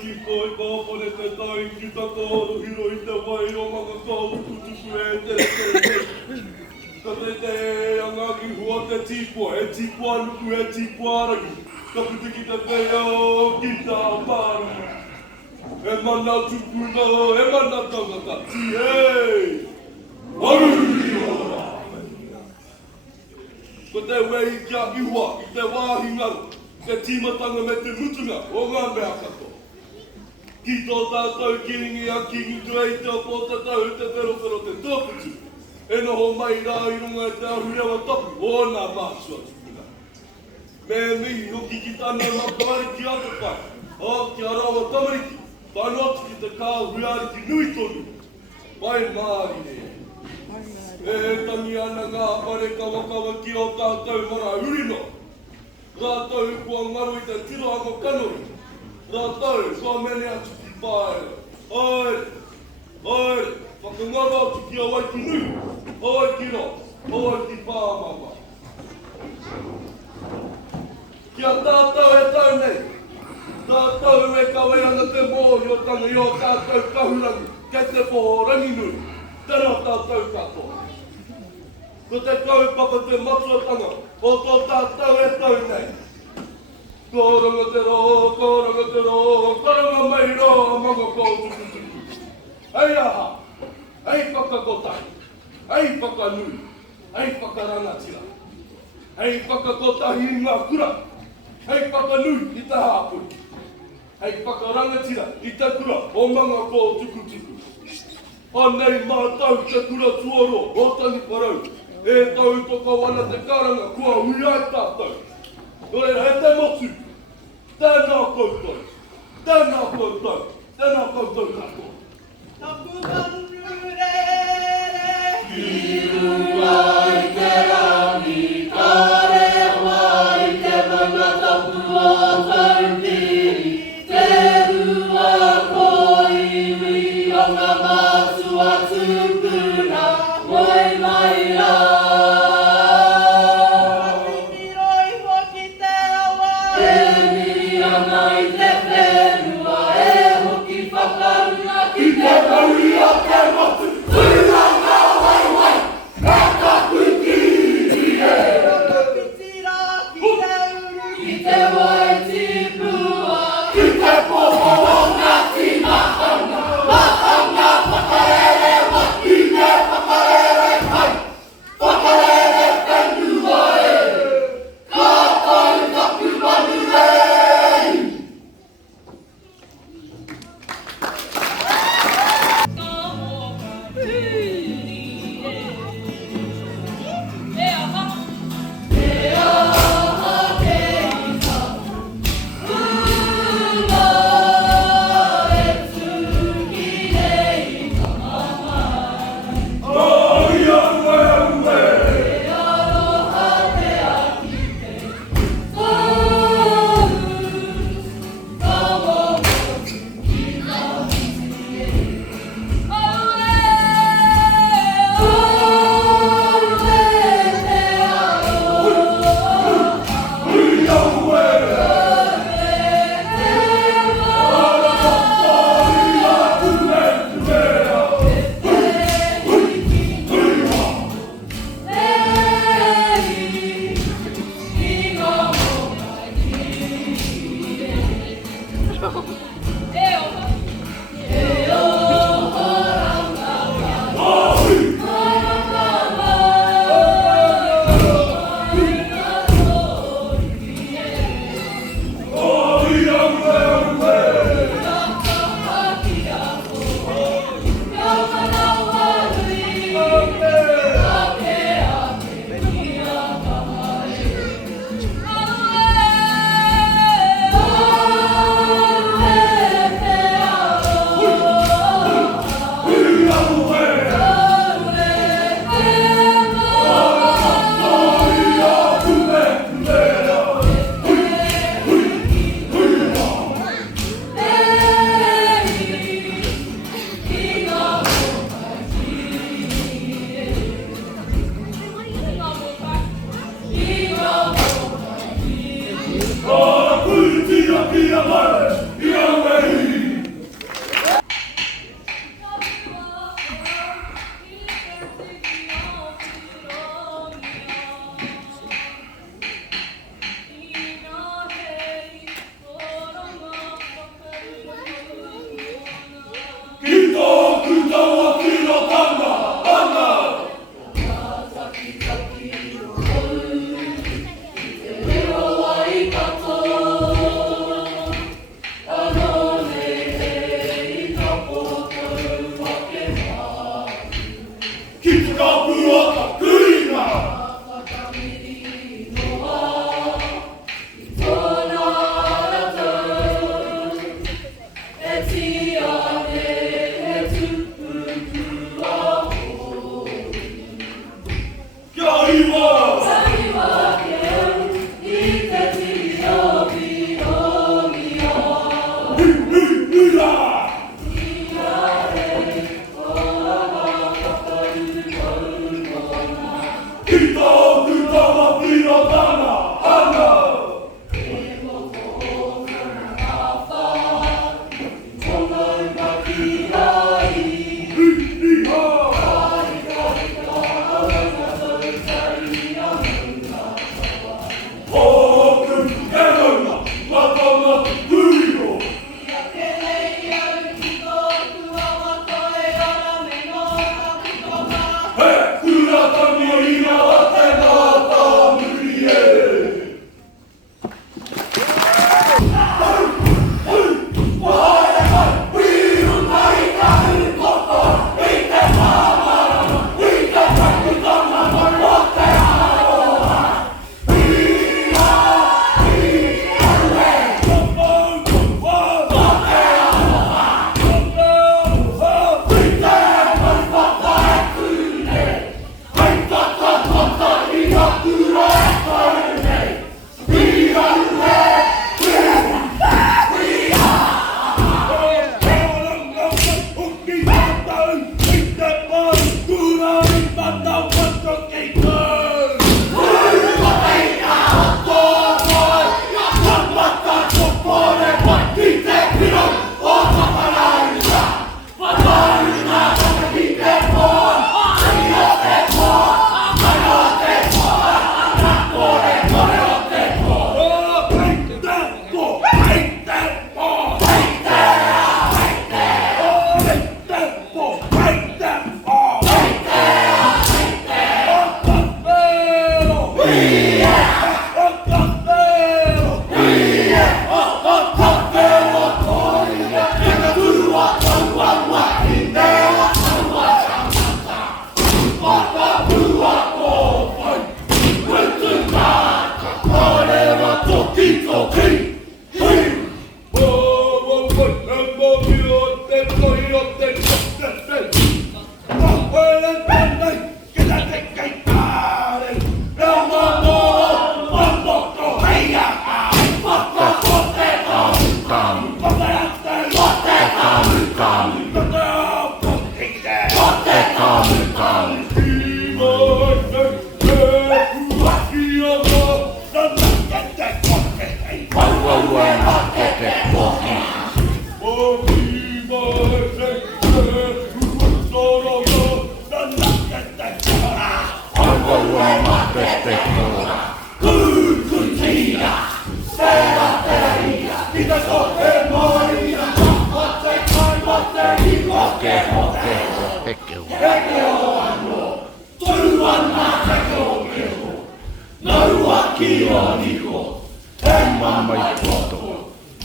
ki koe kōpone te tai ki tātoro hiro I te wai o Mangakotukutuku e te. Ka te angaki hua te tipua, e tipua nuku e tipua araki. Ka putiki te wheo ki tā pāru. E mana tuku no, e mana tangata, ti hei! Waruri ora! Ko te wei kia iwa, I te wāhi ngaru, te tīmatanga me te mutunga o ngā mea kato. Ki tō tātou kiringi a kingi tuei te opo tātou te wheropero te tōputu. E noho mai rā I runga e te ahurewa tapu o nā mātua tukuna. Me mihi hoki ki tāna makawari ki atu pai, o ki arawa tamariki, whanotu ki te kāhuari ki nui tonu. Pai māri e. E tangi ana ngā pare kawakawa ki o tātou mara urino. Rātou kua ngaru I te tiroango kanori. Rātou kua mene atu ki pāe. Oi, oi, whakangaru atu ki a wai ki nui. Oi ki ro, oi ki pāmawa. Kia tātou e tau nei. Tātou e kaweanga te mōri o tanga I o tātou kahurangi. Ke te pōrangi nui. Tēnā tātou katoa. Ko te kaupapa te matuatanga, o tō tātou e tau nei. Kōranga te roho, kōranga te roho, kōranga mai roho, Mangakotukutuku. Hei aha, hei whakakotai, hei whakanui, hei whakarangatira. Hei whakakotahi I ngā kura, hei whakanui I te hāpuri. Hei whakarangatira I te kura o Mangakotukutuku. Anei mātau te kura tuoro o Taniwharau. E tau toka wana te karanga kua hui ai tātou. Nore he te motu. Tēnā koutou. Tēnā koutou. Tēnā koutou katoa. Tapu manu re Ki runga I te rangi, ka rewa I te mana tapu o tautiri. Te rua koiwi o ngā mātua tupuna, moi mai rā. Matiniroi hoki te awa. E miri ana I te whenua, e hoki whakarunga ki te kauri o te motu. Turanga wai wai, e ka kukiri e. Pitira ki te uru. Ki te wai tipua, ki te poho o ngā timahanga. Mahanga whakarere wa I te whakarere kai. Whakarere whenua e. Ka tau tapu manu rei.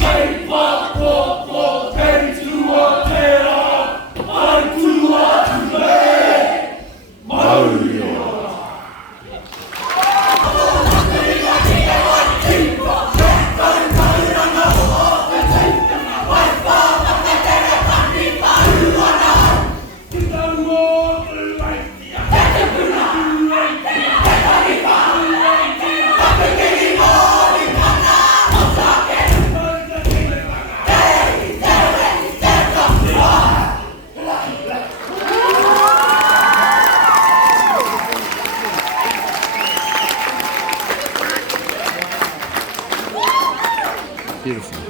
Kei whakoko, kei tuatera, ai tua tue, mauri ora. Beautiful.